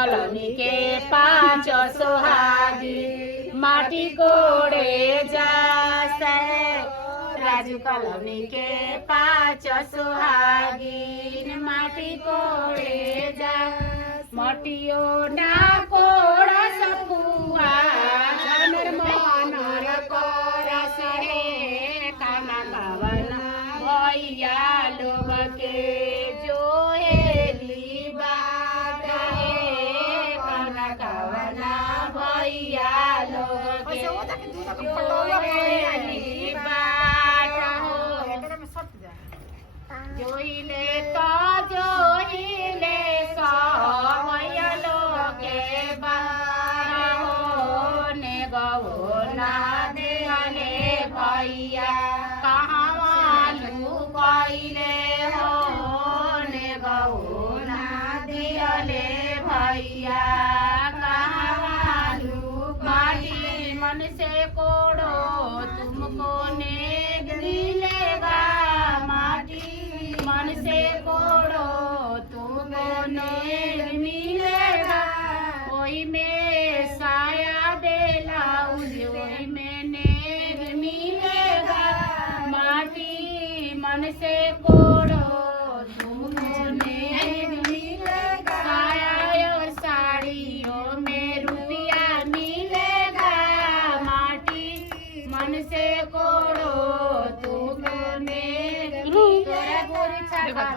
colony के पांच सुहागी माटी कोड़े जासे राजू कॉलोनी के पांच सुहागी माटी कोड़े जा मटियो ना कोड़ सपुआ जनर मनर करस रे काना कवना भैया लोग के जो हेली बात रे काना कवना भैया लोग के जो हेली बात हो जोइले तो जोइले भैया लोग के बाहो ने गो ना देले भैया कहाँ लू कैले हो ने गो ना देले भैया कहाँ लू माटी मन से कोड़ो तुमको नेग मिलेगा माटी मन से कोड़ो तुमको नेग मिलेगा ओई में साया देला ओई में नेग मिलेगा माटी मन से कोड़ो तुमको नेग मिलेगा साया और साड़ियों में रुपया मिलेगा माटी मन से कोड़ो तुमको नेग मिलेगा